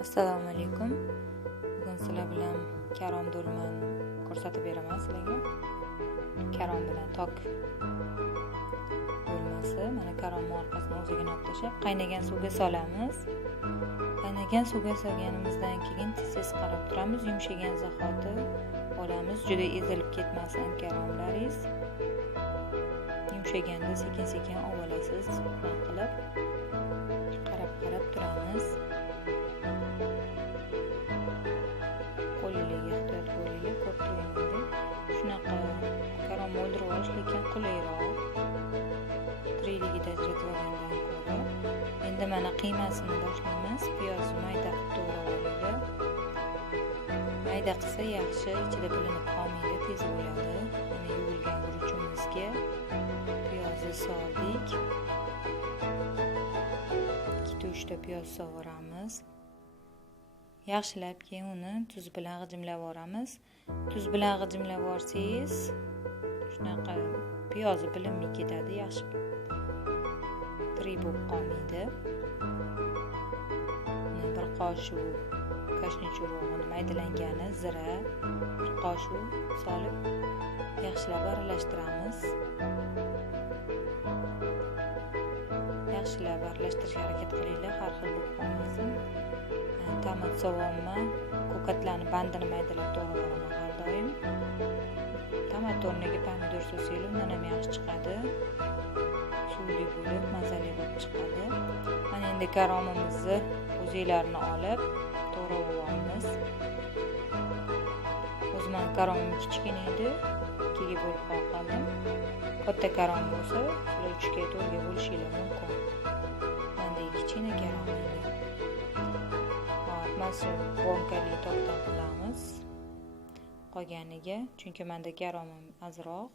Assalomu alaykum. Bugun sizlar bilan karom do'lmani ko'rsatib beraman sizlarga. Karom bilan tok do'lmasi. Mana karom orqasini o'ziga olib tashlab qaynagan suvga solamiz. Qaynagan suvga solganimizdan keyin tez qarab turamiz. Yumshagan zahoti olamiz. Juda ezilib ketmasin karomlaringiz. Yumshaganda sekin-sekin olasiz. Shunday qilib qarab turamiz. Shunaqa karom o'ldirib olish lekin qulayroq. Tirikligida ajratgandan ko'ra. Endi mana qiymasini boshlaymiz. Piyozni mayda qilib to'g'rab olaylik. Mayda qilsa yaxshi, ichida bilinib qolmaydi, tez bo'ladi. Mana yuvilgan guruchimizga piyozni soldik. 2-3 ta piyoz sovuramiz. Yaxshilab keyin uni tuz bilan g'ijimlab olamiz. Tuz bilan g'ijimlab olsangiz, shunaqa piyozi bilinmay ketadi, yaxshi tirik bo'lib qolmaydi. Bir qoshiq kashniy urug'ini maydalangani, zira, bir qoshiq solib yaxshilab aralashtiramiz. Yaxshilab aralashtirishga harakat qilinglar, har xil bo'lib qolmasin. Tomat sovunma, ko'katlarni bandini maydalab to'g'rab olaman har doim. Tomat o'rniga pomidor so'sanglar undan ham yaxshi chiqadi. Suvli bo'lib, mazali bo'lib chiqadi. Mana endi karomimizni o'zinglarni olib to'g'rab olamiz. O'zim karomim kichkina edi, ikkiga bo'lib qoldim. Katta karom bo'lsa, 3ga 4ga bo'lishinglar mumkin. Menda kichkina karom edi. Mas'ul bonkali tokdan qilamiz qolganiga, chunki menda karomim azroq.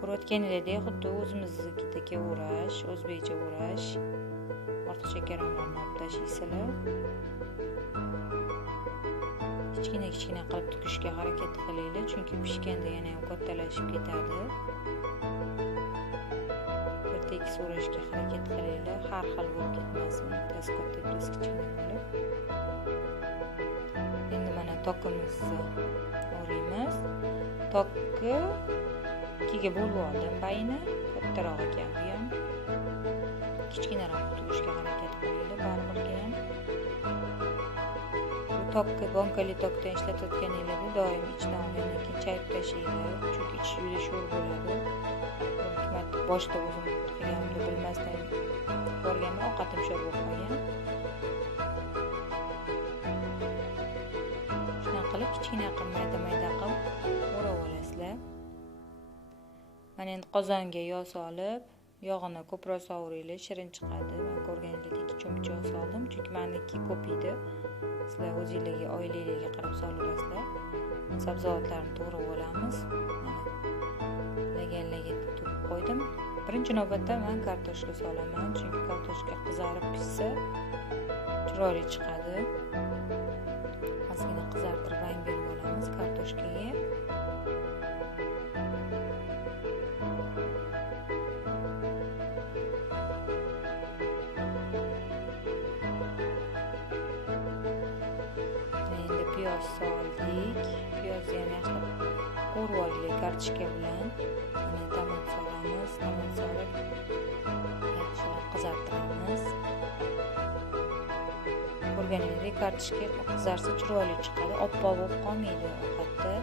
Ko'rayotganinglardek xuddi o'zimiznikidagi o'rash, o'zbekcha o'rash. Ortiqcha karomlarni olib tashlaysizlar. Kichkina qilib tukishga harakat qilinglar, chunki pishganda yana ham kattalashib ketadi. Tekis o'rashga harakat qilinglar, har xil bo'lib ketmasin, tez katta tez kichkina bo'lib. Endi mana tokimizni o'raymiz. Tokki 2ga bo'lib oldim bayini, kattaroq ekan bu ham. Kichkinaroq tutishga harakat qilinglar baribirga ham. Bu tokki bonkali tokdan ishlatayotganinglarda doim ichidan olgandan keyin chayib tashlaylar, chunki ichi juda sho'r bo'ladi. Boshda o'zim qilganimni bilmasdan borganman, ovqatim sho'r bo'lib qolgan. Shunday qilib kichkina qilib mayda qilib o'rab olasizlar. Mana endi qozonga yog' solib, yog'ini ko'proq sovuringlar, shirin chiqadi. Men ko'rganingizdek 2 cho'mich yog' soldim, chunki meniki ko'p edi. Sizlar o'zingizlarga, oilangizga qarab solasizlar. Sabzavotlarni to'g'rab olamiz. Lagan to'kib qo'ydim. Birinchi navbatda men kartoshka solaman, chunki kartoshka qizarib pishsa chiroyli chiqadi. Ozgina qizartirib rang berib olamiz kartoshkaga. Endi piyoz soldik. Piyozni ham yaxshilab qo'rib olaylik kartoshka bilan. Mana tomat solamiz, tomat solib yaxshilab qizartiramiz. Ko'rganingizdek kartoshka qizarsa chiroyli chiqadi, oppoq bo'lib qolmaydi ovqatda.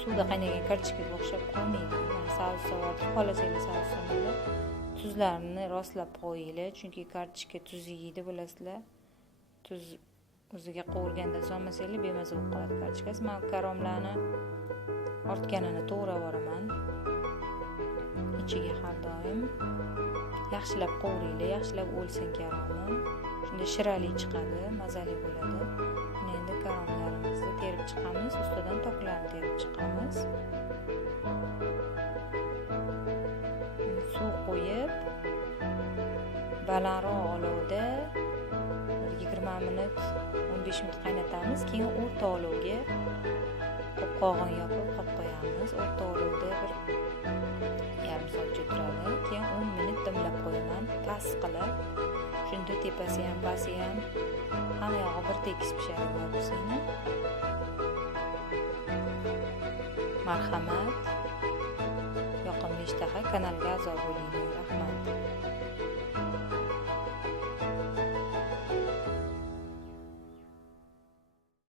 Suvda qaynagan kartoshkaga o'xshab qolmaydi. Mana sous sovardik, xohlasanglar sous solinglar. Tuzlarni rostlab qo'yinglar, chunki kartoshka tuz yeydi, bilasizlar. Tuz o'ziga qo'yilganda solmasanglar bemaza bo'lib qoladi kartoshkasi. Men karomlarni ortganini to'g'rab yuboraman. Ichiga har doim yaxshilab qovuringlar, yaxshilab o'lsin karomi. Shunda shirali chiqadi, mazali bo'ladi. Mana endi karomlarimizni terib chiqamiz, ustidan toklarni terib chiqamiz. Suv qo'yib, balandroq olovda 20 minut, 15 minut qaynatamiz, keyin o'rta olovga qopqog'ini yopib qo'yib qo'yamiz. O'rta olovda bir yarim soatcha turadi. Keyin 10 minut dimlab qo'yaman, past qilib. Shunda tepasi ham, pasti ham hamma yog'i bir tekis pishadi bobusini. Marhamat. Yoqimli ishtaha. Kanalga a'zo bo'ling. Rahmat.